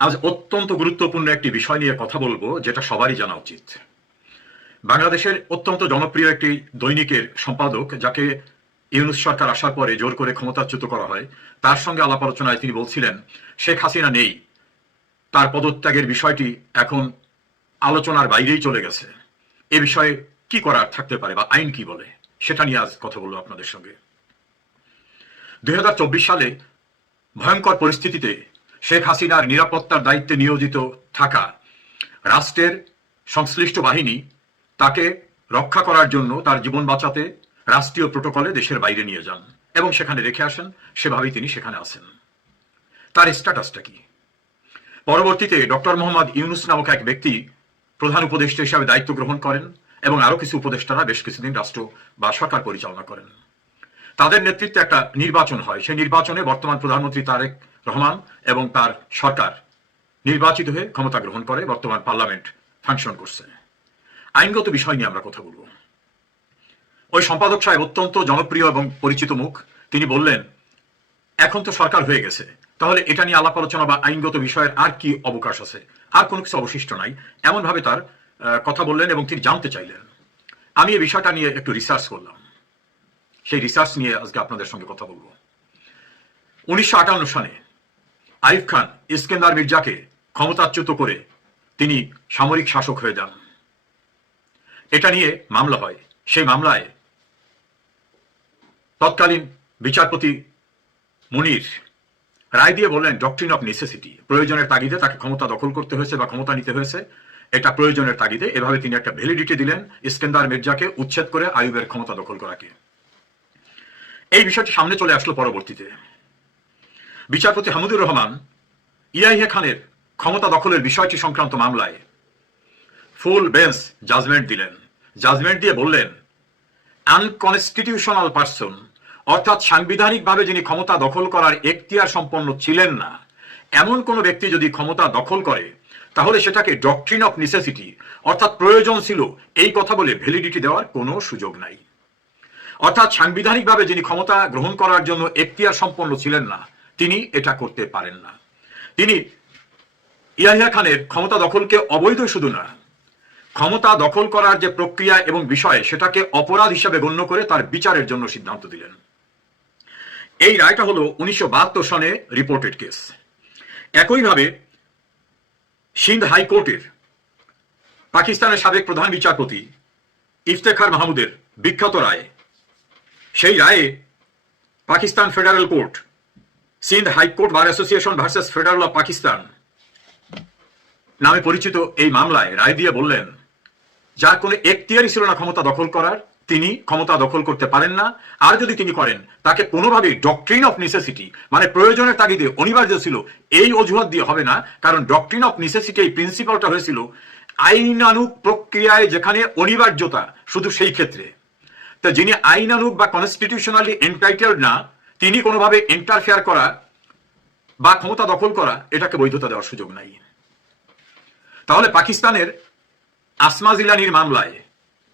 আজ অত্যন্ত গুরুত্বপূর্ণ একটি বিষয় নিয়ে কথা বলবো, যেটা সবারই জানা উচিত। বাংলাদেশের অত্যন্ত জনপ্রিয় একটি দৈনিকের সম্পাদক, যাকে ইউনূস সরকার আসার পরে জোর করে ক্ষমতাচ্যুত করা হয়, তার সঙ্গে আলাপ আলোচনায় তিনি বলছিলেন শেখ হাসিনা নেই, তার পদত্যাগের বিষয়টি এখন আলোচনার বাইরেই চলে গেছে। এ বিষয়ে কি করার থাকতে পারে বা আইন কি বলে, সেটা নিয়ে আজ কথা বলবো আপনাদের সঙ্গে। 2024 সালে ভয়ঙ্কর পরিস্থিতিতে শেখ হাসিনার নিরাপত্তার দায়িত্বে নিয়োজিত থাকা রাষ্ট্রের সংশ্লিষ্ট বাহিনী তাকে রক্ষা করার জন্য তার জীবন বাঁচাতে রাষ্ট্রীয় প্রোটোকলে দেশের বাইরে নিয়ে যান এবং সেখানে রেখে আসেন। সেভাবেই তিনি সেখানে আছেন। তার স্ট্যাটাসটা কি? পরবর্তীতে ডক্টর মোহাম্মদ ইউনূস নামক এক ব্যক্তি প্রধান উপদেষ্টা হিসাবে দায়িত্ব গ্রহণ করেন এবং আরো কিছু উপদেষ্টারা বেশ কিছুদিন রাষ্ট্র বা সরকার পরিচালনা করেন। তাদের নেতৃত্বে একটা নির্বাচন হয়। সেই নির্বাচনে বর্তমান প্রধানমন্ত্রী তারেক রহমান এবং তার সরকার নির্বাচিত হয়ে ক্ষমতা গ্রহণ করে। বর্তমান পার্লামেন্ট ফাংশন করছে। আইনগত বিষয় নিয়ে আমরা কথা বলবো। ওই সম্পাদক সাহেব অত্যন্ত জনপ্রিয় এবং পরিচিত মুখ। তিনি বললেন, এখন তো সরকার হয়ে গেছে, তাহলে এটা নিয়ে আলাপ আলোচনা বা আইনগত বিষয়ের আর কি অবকাশ আছে? আর কোনো কিছু অবশিষ্ট নাই, এমন ভাবে তার কথা বললেন এবং তিনি জানতে চাইলেন। আমি এই বিষয়টা নিয়ে একটু রিসার্চ করলাম। সেই রিসার্চ নিয়ে আজকে আপনাদের সঙ্গে কথা বলবো। 1958 সালে আইয়ুব খান ইস্কেন্দার মির্জাকে ক্ষমতাচ্যুত করে তিনি সামরিক শাসক হয়ে যান। এটা নিয়ে মামলা হয়। সেই মামলায় তৎকালীন বিচারপতি মুনির রায় দিয়ে বললেন ডক্ট্রিন অফ নেসেসিটি, প্রয়োজনের তাগিদে তাকে ক্ষমতা দখল করতে হয়েছে বা ক্ষমতা নিতে হয়েছে, এটা প্রয়োজনের তাগিদে। এভাবে তিনি একটা ভ্যালিডিটি দিলেন ইস্কেন্দার মির্জাকে উচ্ছেদ করে আইয়ুবের ক্ষমতা দখল করাকে। এই বিষয়টি সামনে চলে আসলো পরবর্তীতে। বিচারপতি হামিদুর রহমান ইয়াহিয়া খানের ক্ষমতা দখলের বিষয়টি সংক্রান্ত মামলায় ফুল বেঞ্চ জাজমেন্ট দিলেন। জাজমেন্ট দিয়ে বললেন, আনকনস্টিটিউশনাল পারসন, অর্থাৎ সাংবিধানিকভাবে যিনি ক্ষমতা দখল করার এখতিয়ার সম্পন্ন ছিলেন না, এমন কোন ব্যক্তি যদি ক্ষমতা দখল করে, তাহলে সেটাকে ডক্ট্রিন অফ নেসেসিটি, অর্থাৎ প্রয়োজন ছিল, এই কথা বলে ভ্যালিডিটি দেওয়ার কোনো সুযোগ নাই। অর্থাৎ সাংবিধানিকভাবে যিনি ক্ষমতা গ্রহণ করার জন্য এখতিয়ার সম্পন্ন ছিলেন না, তিনি এটা করতে পারেন না। তিনি ইয়াহিয়া খানের ক্ষমতা দখলকে অবৈধ শুধু না, ক্ষমতা দখল করার যে প্রক্রিয়া এবং বিষয়, সেটাকে অপরাধ হিসাবে গণ্য করে তার বিচারের জন্য সিদ্ধান্ত দিলেন। এই রায়টা হলো 1972 সনে রিপোর্টেড কেস। একইভাবে সিন্ধ হাইকোর্টের পাকিস্তানের সাবেক প্রধান বিচারপতি ইফতেখার মাহমুদের বিখ্যাত রায়, সেই রায়ে Pakistan federal court, Sindh high court bar association versus federal of Pakistan নামে পরিচিত এই মামলায় রায় দিয়ে বললেন, যার কোনো এখতিয়ারই ছিল না ক্ষমতা দখল করার, তিনি ক্ষমতা দখল করতে পারেন না। আর যদি তিনি করেন, তাকে কোনোভাবেই ডক্ট্রিন অফ নেসেসিটি, মানে প্রয়োজনের তাগিদে অনিবার্য ছিল, এই অজুহাত দিয়ে হবে না। কারণ ডক্ট্রিন অফ নেসেসিটি এই প্রিন্সিপালটা হয়েছিল আইনানুগ প্রক্রিয়ায় যেখানে অনিবার্যতা, শুধু সেই ক্ষেত্রে। তো যিনি আইনানুগ বা কনস্টিটিউশনালি এন্টাইটেলড না, তিনি কোনোভাবে ইন্টারফেয়ার করা বা ক্ষমতা দখল করা, এটাকে বৈধতা দেওয়ার সুযোগ নাই। তাহলে পাকিস্তানের আসমা জিলানির মামলায়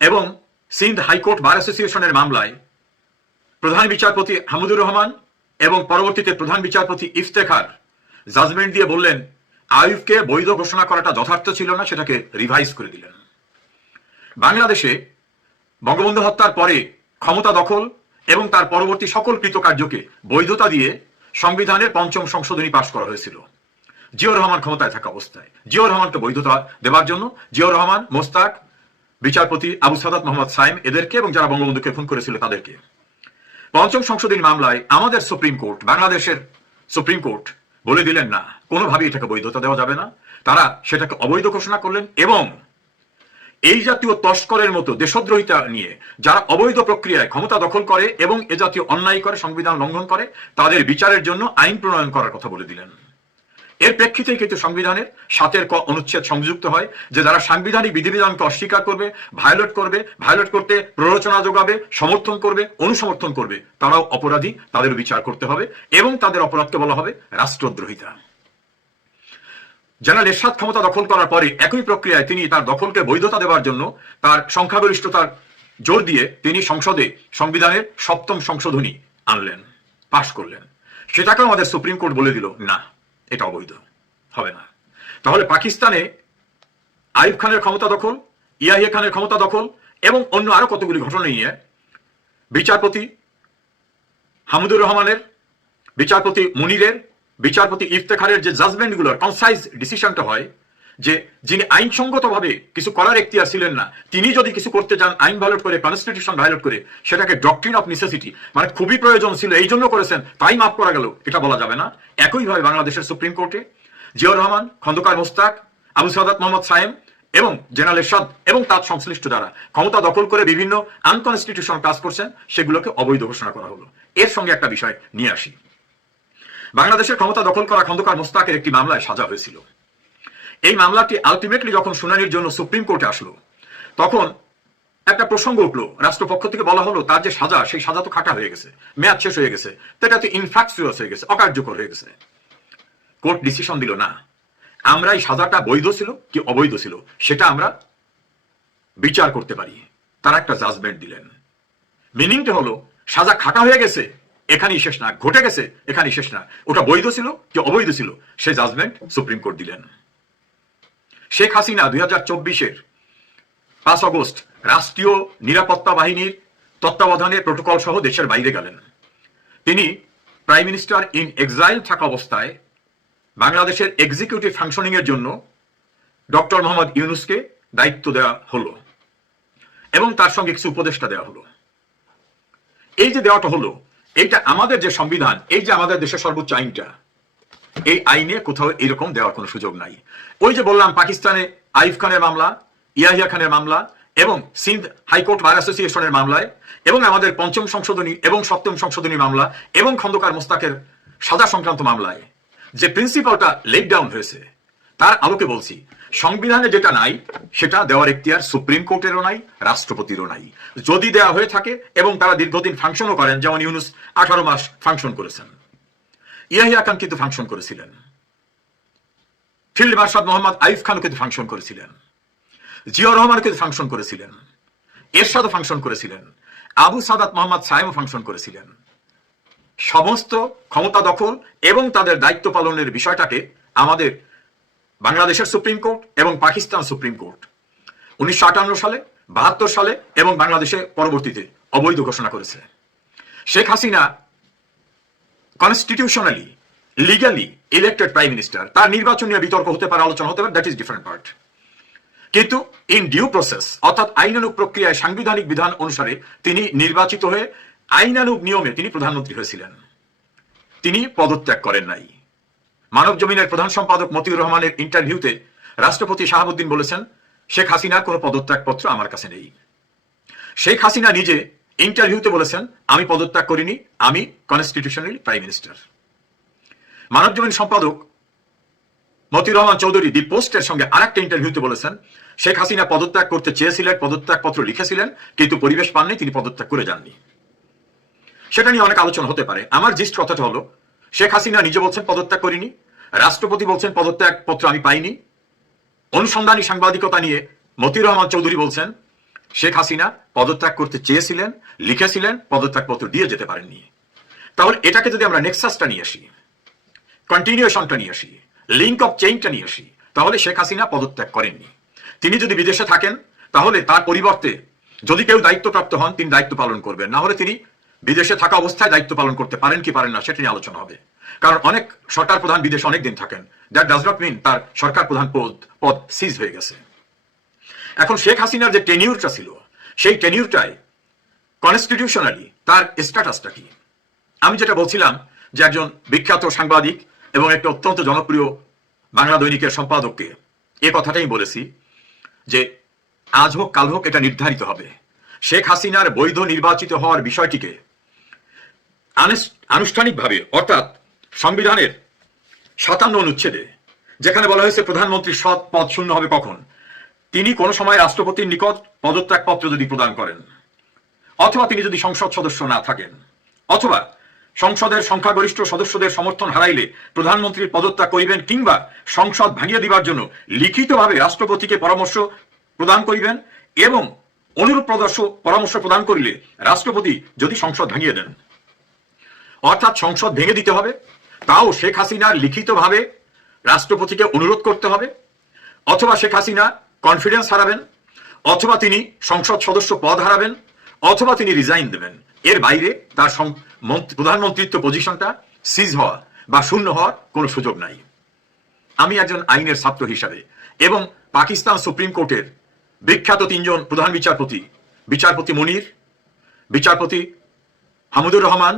এবং সিন্ধ হাইকোর্ট বার অ্যাসোসিয়েশনের মামলায় প্রধান বিচারপতি হামিদুর রহমান এবং পরবর্তীতে প্রধান বিচারপতি ইফতেখার জাজমেন্ট দিয়ে বললেন, আইয়ুবকে বৈধ ঘোষণা করাটা যথার্থ ছিল না, সেটাকে রিভাইজ করে দিলেন। বাংলাদেশে বঙ্গবন্ধু হত্যার পরে ক্ষমতা দখল এবং তার পরবর্তী সকল কৃতকার্যকে বৈধতা দিয়ে সংবিধানের ৫ম সংশোধনী পাশ করা হয়েছিল জিয়াউর রহমান ক্ষমতায় থাকা অবস্থায়। জিয়াউর রহমানকে বৈধতা দেওয়ার জন্য জিয়াউর রহমান, মোস্তাক, বিচারপতি আবু সাদাত মোহাম্মদ সাইম, এদেরকে এবং যারা বঙ্গবন্ধুকে খুন করেছিল তাদেরকে ৫ম সংশোধনী মামলায় আমাদের সুপ্রিম কোর্ট, বাংলাদেশের সুপ্রিম কোর্ট বলে দিলেন না, কোনোভাবেই এটাকে বৈধতা দেওয়া যাবে না। তারা সেটাকে অবৈধ ঘোষণা করলেন এবং এই জাতীয় তস্করের মতো দেশদ্রোহিতা নিয়ে যারা অবৈধ প্রক্রিয়ায় ক্ষমতা দখল করে এবং এ জাতীয় অন্যায় করে, সংবিধান লঙ্ঘন করে, তাদের বিচারের জন্য আইন প্রণয়ন করার কথা বলে দিলেন। এর প্রেক্ষিতে কিন্তু সংবিধানের ৭ ক অনুচ্ছেদ সংযুক্ত হয়, যে যারা সাংবিধানিক বিধিবিধানকে অস্বীকার করবে, ভায়োলেট করতে প্ররোচনা যোগাবে, সমর্থন করবে, অনুসমর্থন করবে, তারাও অপরাধী, তাদের বিচার করতে হবে এবং তাদের অপরাধকে বলা হবে রাষ্ট্রদ্রোহিতা। জেনারেল এরশাদ ক্ষমতা দখল করার পরে একই প্রক্রিয়ায় তিনি তার দখলকে বৈধতা দেওয়ার জন্য তার সংখ্যাগরিষ্ঠতার জোর দিয়ে তিনি সংসদে সংবিধানের ৭ম সংশোধনী আনলেন, পাশ করলেন। সেটাকেও আমাদের সুপ্রিম কোর্ট বলে দিল, না, এটা অবৈধ, হবে না। তাহলে পাকিস্তানে আইয়ুব খানের ক্ষমতা দখল, ইয়াহিয়া খানের ক্ষমতা দখল এবং অন্য আরো কতগুলি ঘটনা নিয়ে বিচারপতি হামিদুর রহমানের, বিচারপতি মুনিরের, বিচারপতি ইফতেখারের যে জাজমেন্টগুলোর কনসাইজ ডিসিশনটা হয় যে যিনি আইনসঙ্গতভাবে কিছু করার এখতিয়ার ছিলেন না, তিনি যদি কিছু করতে যান আইন ভায়োলেট করে, কনস্টিটিউশন ভায়োলেট করে, সেটাকে ডক্ট্রিন অফ নেসেসিটি মানে খুবই প্রয়োজন ছিল এই জন্য করেছেন তাই মাফ করা গেল, এটা বলা যাবে না। একইভাবে বাংলাদেশের সুপ্রিম কোর্টে জিয়াউর রহমান, খন্দকার মোস্তাক, আবু সাদাত মোহাম্মদ সায়েম এবং জেনারেল এরশাদ এবং তার সংশ্লিষ্ট যারা ক্ষমতা দখল করে বিভিন্ন আনকনস্টিটিউশনাল কাজ করছেন সেগুলোকে অবৈধ ঘোষণা করা হলো। এর সঙ্গে একটা বিষয় নিয়ে আসি। বাংলাদেশের ক্ষমতা দখল করা খন্দকার মোস্তাকের একটি মামলায় সাজা হয়েছিল। এই মামলাটি আলটিমেটলি যখন শুনানির জন্য সুপ্রিম কোর্টে আসলো তখন একটা প্রসঙ্গ উঠলো, রাষ্ট্রপক্ষ থেকে বলা হলো তার যে সাজা সেই সাজা তো খাটা হয়ে গেছে, মেয়াদ শেষ হয়ে গেছে, তো এটা তো ইনফ্যাকচুয়াস হয়ে গেছে, অকার্যকর হয়ে গেছে। কোর্ট ডিসিশন দিল না, আমরা এই সাজাটা বৈধ ছিল কি অবৈধ ছিল সেটা আমরা বিচার করতে পারি। তারা একটা জাজমেন্ট দিলেন। মিনিংটা হলো সাজা খাটা হয়ে গেছে এখানেই শেষ না, ঘটে গেছে এখানেই শেষ না, ওটা বৈধ ছিল কি অবৈধ ছিল সেই জাজমেন্ট সুপ্রিম কোর্ট দিলেন। শেখ হাসিনা 2024-এর 5 আগস্ট রাষ্ট্রীয় নিরাপত্তা বাহিনীর তত্ত্বাবধানে প্রোটোকল সহ দেশের বাইরে গেলেন। তিনি প্রাইম মিনিস্টার ইন এক্সাইল থাকা অবস্থায় বাংলাদেশের এক্সিকিউটিভ ফাংশনিং এর জন্য ডক্টর মোহাম্মদ ইউনূসকে দায়িত্ব দেওয়া হলো এবং তার সঙ্গে কিছু উপদেষ্টা দেওয়া হলো। এই যে দেওয়াটা হলো, এইটা আমাদের যে সংবিধান, এই যে আমাদের দেশের সর্বোচ্চ আইনটা, এই আইনে কোথাও এরকম দেওয়ার কোনো সুযোগ নাই। ওই যে বললাম পাকিস্তানে আইয়ুব খানের মামলা, ইয়াহিয়া খানের মামলা এবং সিন্ধ হাইকোর্ট বার অ্যাসোসিয়েশনের মামলায় এবং আমাদের 5ম সংশোধনী এবং 7ম সংশোধনী মামলা এবং খন্দকার মোস্তাকের সাজা সংক্রান্ত মামলায় যে প্রিন্সিপালটা লেট ডাউন হয়েছে তার আলোকে বলছি, সংবিধানে যেটা নাই সেটা দেওয়ার এখতিয়ার সুপ্রিম কোর্টেরও নাই, রাষ্ট্রপতিরও নাই। যদি দেওয়া হয়ে থাকে এবং তারা দীর্ঘদিন ফাংশনও করেন, যেমন ইউনূস 18 মাস ফাংশন করেছেন, ইয়াহিয়া খান কিন্তু ফাংশন করেছিলেন, ফিল্ড মার্শাল মোহাম্মদ আইয়ুব খান কিন্তু ফাংশন করেছিলেন, জিয়াউর রহমান কিন্তু ফাংশন করেছিলেন, এরশাদও ফাংশন করেছিলেন, আবু সাদাত মোহাম্মদ সায়েমও ফাংশন করেছিলেন। সমস্ত ক্ষমতা দখল এবং তাদের দায়িত্ব পালনের বিষয়টাকে আমাদের বাংলাদেশের সুপ্রিম কোর্ট এবং পাকিস্তান সুপ্রিম কোর্ট 1958 সালে, 72 সালে এবং বাংলাদেশে পরবর্তীতে অবৈধ ঘোষণা করেছে। Sheikh Hasina constitutionally legally elected prime minister, তার নির্বাচন নিয়ে বিতর্ক হতে পারে, আলোচনা হতে পারে, দ্যাট ইজ ডিফারেন্ট পার্ট। কিন্তু ইন ডিউ প্রসেস অর্থাৎ আইনানুগ প্রক্রিয়ায় সাংবিধানিক বিধান অনুসারে তিনি নির্বাচিত হয়ে আইনানুগ নিয়মে তিনি প্রধানমন্ত্রী হয়েছিলেন। তিনি পদত্যাগ করেন নাই। মানব জমিনের প্রধান সম্পাদক মতিউর রহমানের ইন্টারভিউতে রাষ্ট্রপতি শাহাবুদ্দিন বলেছেন, শেখ হাসিনার কোনো পদত্যাগপত্র আমার কাছে নেই। শেখ হাসিনা নিজে ইন্টারভিউতে বলেছেন, আমি পদত্যাগ করিনি, আমি কনস্টিটিউশনালি প্রাইম মিনিস্টার। মানব জমিন সম্পাদক মতিউর রহমান চৌধুরী দি পোস্টের সঙ্গে আরেকটা ইন্টারভিউতে বলেছেন, শেখ হাসিনা পদত্যাগ করতে চেয়েছিলেন, পদত্যাগপত্র লিখেছিলেন, কিন্তু পরিবেশ পাননি, তিনি পদত্যাগ করে যাননি। সেটা নিয়ে অনেক আলোচনা হতে পারে। আমার জিস্ট কথাটা হলো, শেখ হাসিনা নিজে বলছেন পদত্যাগ করিনি, রাষ্ট্রপতি বলছেন পদত্যাগপত্র আমি পাইনি। অনুসন্ধানী সাংবাদিকতা নিয়ে মতিউর রহমান চৌধুরী বলছেন শেখ হাসিনা পদত্যাগ করতে চেয়েছিলেন, লিখেছিলেন, পদত্যাগপত্র দিয়ে যেতে পারেননি। তাহলে এটাকে যদি আমরা নেক্সাসটা নিয়ে আসি, কন্টিনিউশনটা নিয়ে আসি, লিঙ্ক অফ চেইনটা নিয়ে আসি, তাহলে শেখ হাসিনা পদত্যাগ করেননি। তিনি যদি বিদেশে থাকেন তাহলে তার পরিবর্তে যদি কেউ দায়িত্বপ্রাপ্ত হন তিনি দায়িত্ব পালন করবেন, না হলে তিনি বিদেশে থাকা অবস্থায় দায়িত্ব পালন করতে পারেন কি পারেন না সেটা নিয়ে আলোচনা হবে। কারণ অনেক সরকার প্রধান বিদেশে অনেক দিন থাকেন, দ্যাট ডাজ নট মিন তার সরকার প্রধান পদ সিজ হয়ে গেছে। এখন শেখ হাসিনার যে টেনিউরটা ছিল সেই টেনিউরটাই কনস্টিটিউশনালি তার স্ট্যাটাসটা কি? আমি যেটা বলছিলাম যে একজন বিখ্যাত সাংবাদিক এবং একটা অত্যন্ত জনপ্রিয় বাংলা দৈনিকের সম্পাদককে এ কথাটাই বলেছি যে আজ হোক কাল হোক এটা নির্ধারিত হবে, শেখ হাসিনার বৈধ নির্বাচিত হওয়ার বিষয়টিকে আনুষ্ঠানিকভাবে অর্থাৎ সংবিধানের 57 অনুচ্ছেদে যেখানে বলা হয়েছে প্রধানমন্ত্রীর সৎ পদ শূন্য হবে কখন, তিনি কোন সময় রাষ্ট্রপতির নিকট পদত্যাগপত্র যদি প্রদান করেন, অথবা তিনি যদি সংসদ সদস্য না থাকেন, অথবা সংসদের সংখ্যাগরিষ্ঠ সদস্যদের সমর্থন হারাইলে প্রধানমন্ত্রীর পদত্যাগ করিবেন, কিংবা সংসদ ভাঙিয়ে দিবার জন্য লিখিতভাবে রাষ্ট্রপতিকে পরামর্শ প্রদান করিবেন, এবং অনুরূপ পরামর্শ প্রদান করিলে রাষ্ট্রপতি যদি সংসদ ভাঙিয়ে দেন, অর্থাৎ সংসদ ভেঙে দিতে হবে, তাও শেখ হাসিনার লিখিতভাবে রাষ্ট্রপতিকে অনুরোধ করতে হবে, অথবা শেখ হাসিনা কনফিডেন্স হারাবেন, অথবা তিনি সংসদ সদস্য পদ হারাবেন, অথবা তিনি রিজাইন দেবেন। এর বাইরে তার প্রধানমন্ত্রিত্ব পজিশনটা সিজ হওয়া বা শূন্য হওয়ার কোনো সুযোগ নাই। আমি একজন আইনের ছাত্র হিসাবে এবং পাকিস্তান সুপ্রিম কোর্টের বিখ্যাত তিনজন প্রধান বিচারপতি, বিচারপতি মুনির, বিচারপতি হামুদুর রহমান,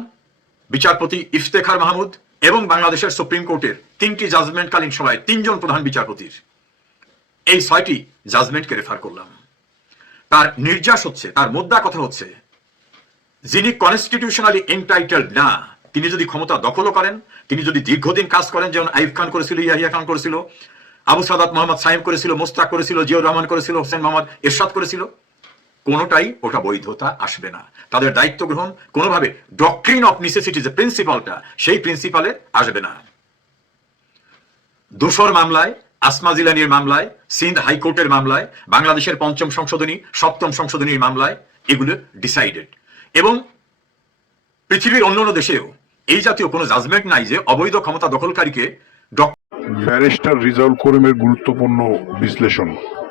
বিচারপতি ইফতেখার মাহমুদ এবং বাংলাদেশের সুপ্রিম কোর্টের 3টি জাজমেন্টকালীন সভায় 3 জন প্রধান বিচারপতির এই 6টি জাজমেন্টকে রেফার করলাম। তার নির্যাস হচ্ছে, তার মুদ্রা কথা হচ্ছে, যিনি কনস্টিটিউশনালি এন্টাইটেলড না, তিনি যদি ক্ষমতা দখলও করেন, তিনি যদি দীর্ঘদিন কাজ করেন, যেমন আইব খান করেছিল, ইয়াহিয়া খান করেছিল, আবু সাদাত মোহাম্মদ সাইম করেছিল, মোস্তাক করেছিল, জিয়াউর রহমান করেছিল, হোসেন মোহাম্মদ এরশাদ করেছিল, কোনোটাই ওটা বৈধতা আসবে না। তাদের দায়িত্ব গ্রহণ কোনোভাবে ডক্ট্রিন অফ নেসেসিটি যে প্রিন্সিপালটা, সেই প্রিন্সিপালে আসবে না। দোসর মামলায়, আসমা জিলানির মামলায়, সিন্ধ হাইকোর্টের মামলায়, বাংলাদেশের 5ম সংশোধনী 7ম সংশোধনীর মামলায় এগুলো ডিসাইডেড। এবং পৃথিবীর অন্যান্য দেশেও এই জাতীয় কোনো জাজমেন্ট নাই যে অবৈধ ক্ষমতা দখলকারীকে ব্যারিস্টার রিজাউল করিমের গুরুত্বপূর্ণ বিশ্লেষণ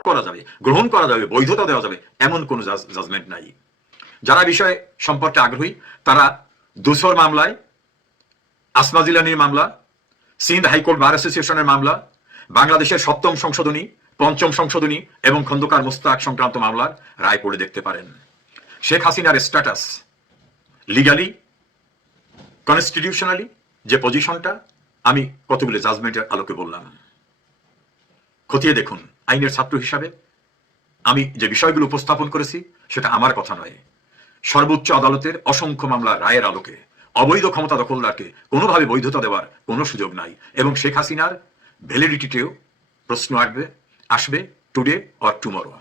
করা যাবে, গ্রহণ করা যাবে, বৈধতা দেওয়া যাবে, এমন কোনো জাজমেন্ট নাই। যারা বিষয় সম্পর্কে আগ্রহী তারা দোসর মামলায়, আসমা জিলানির মামলা, সিন্ধ হাইকোর্ট বার অ্যাসোসিয়েশনের মামলা, বাংলাদেশের 7ম সংশোধনী, 5ম সংশোধনী এবং খন্দকার মোস্তাক সংক্রান্ত মামলার রায় পড়ে দেখতে পারেন। শেখ হাসিনার স্ট্যাটাস লিগালি, কনস্টিটিউশনালি যে পজিশনটা আমি কতগুলো জাজমেন্টের আলোকে বললাম, খতিয়ে দেখুন। আইনের ছাত্র হিসাবে আমি যে বিষয়গুলো উপস্থাপন করেছি সেটা আমার কথা নয়, সর্বোচ্চ আদালতের অসংখ্য মামলার রায়ের আলোকে অবৈধ ক্ষমতা দখলদারকে কোনোভাবে বৈধতা দেওয়ার কোনো সুযোগ নাই। এবং শেখ হাসিনার ভ্যালিডিটিতেও প্রশ্ন আসবে টুডে অর টুমরো।